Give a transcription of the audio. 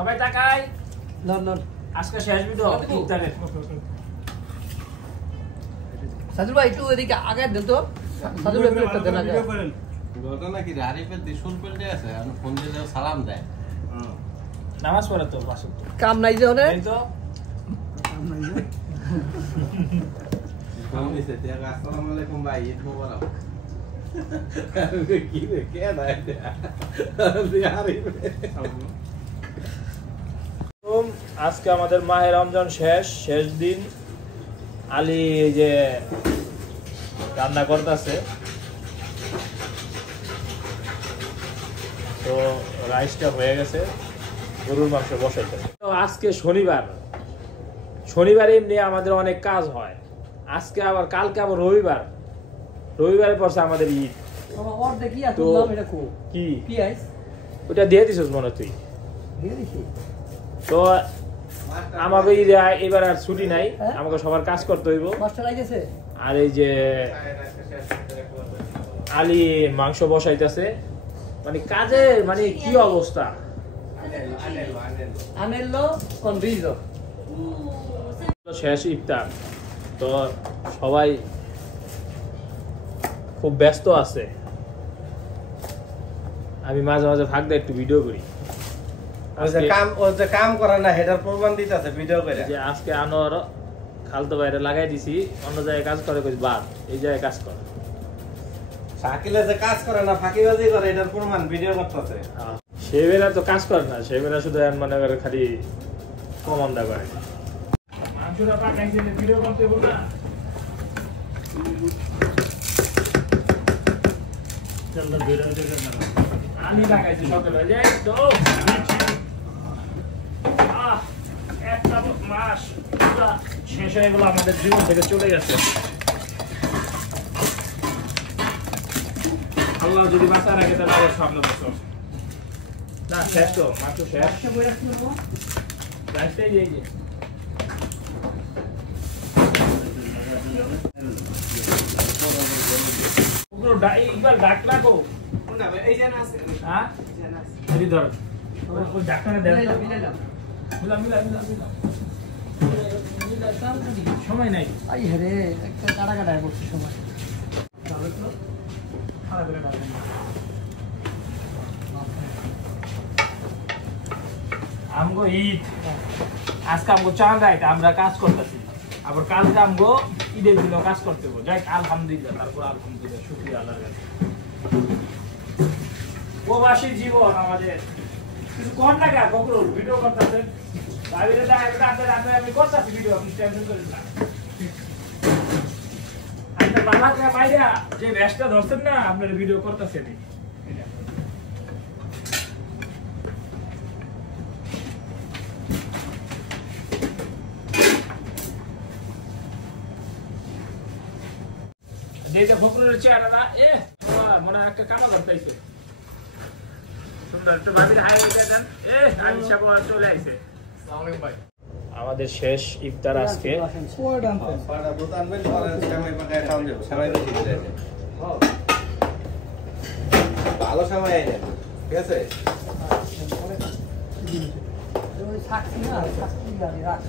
সবাই তাকাই নন নন আজকে শেষ ভিডিও ইফতারের সাদুল ভাই একটু এদিকে আগে দেন তো সাদুল ভাই একটু দেন আগে ঘটনা কি আরিফের দিশুল পেল্টে আছে আমি ফোন দিলেও সালাম দেয় নামাজ পড়ে তো পাশে কাম নাই যে ওনে এই তো কাম নাই যে ফোন দিছে তে আসসালামু আলাইকুম ভাই ঈদ মোবারক কি রে কে দায় আজকে আমাদের মাহে রমজান শেষ দিন আলী এই যে রান্না করতেছে তো রাইসটা হয়ে গেছে গরুর মাংস বসাইতে তো আজকে শনিবার এমনি আমাদের অনেক কাজ হয় আজকে আবার কালকে আবার রবিবারে পড়ছে আমাদের ঈদ ওর দেখি আর তুললাম এটা কো কি পিয়াইস ওটা দিয়ে দিছিস মনে তুই দিয়ে দিছি তো আমাকে এবার আর ছুটি নাই আমাকে সবার কাজ করতে হইব মাস্টার আইছে আর এই যে আলী মাংস বসাইতেছে মানে কাজে মানে কি অবস্থা আনেলো কোন রিজো শেষ ইফতার তো সবাই খুব ব্যস্ত আছে আমি মাঝে মাঝে ভাগ দেয় একটু ভিডিও করি কাম করে না হেটার প্রমাণ দিতেছে ভিডিও করে যে আজকে আনোয়ার খালতো বাইরে লাগাই দিছি অন্য জায়গায় কাজ করে কই বাদ এই জায়গায় কাজ করে শাকিলে যে কাজ করে না ফাঁকিবাজি করে এটার প্রমাণ ভিডিও করতেছে সেবেরা তো কাজ করে না সেবেরা শুধু মানে করে খালি কমান্ডা করে মাংসটা পাকাইছে ভিডিও করতে বল না চল না ভিডিও দেখে না আমি লাগাইছি সকালে যাই তো একটা মাস শেষ হয়ে গেল আমাদের জীবন থেকে চলে গেছে আল্লাহ যদি বাঁচার আগে তাহলে আবার সামনে বছর না শেষ তো মাত্র শেষ রাস্তায় যাই যে একবার ডাক রাখো হ্যাঁ ধর ওই ডাক্তারে দেন সময় নাই আই রে একটা কাটা কাটা করতে সময় আমগো ঈদ আজকে আমগো চাঁদ রাইত আমরা কাজ করতেছি আবার কালকে আমগো ঈদের দিন কাজ করতে হবে যাই আলহামদুলিল্লাহ তারপর আলহামদুলিল্লাহ শুকরিয়া আল্লাহর কাছে প্রবাসী জীবন আমাদের কিছু কর না কা কখনো ভিডিও করতেছেন বাইরে রাতে আমি করতেছি ভিডিও আপনি টেনশন করেন না আপনার বাবাকে বাইরা যে ব্যাসটা ধরছেন না আপনার ভিডিও করতেছেন যেটা বকরের চেহারা এ মনে একটা কামা ধরতেইছে সুন্দর একটু ভাবির হাই হয়ে দেন আমি সব চলে আইছে আসসালামু আলাইকুম ভাই আমাদের শেষ ইফতার আজকে ভালো সময় আইনে ঠিক আছে ওই সাক্ষী না সাক্ষী গাড়ি রাখ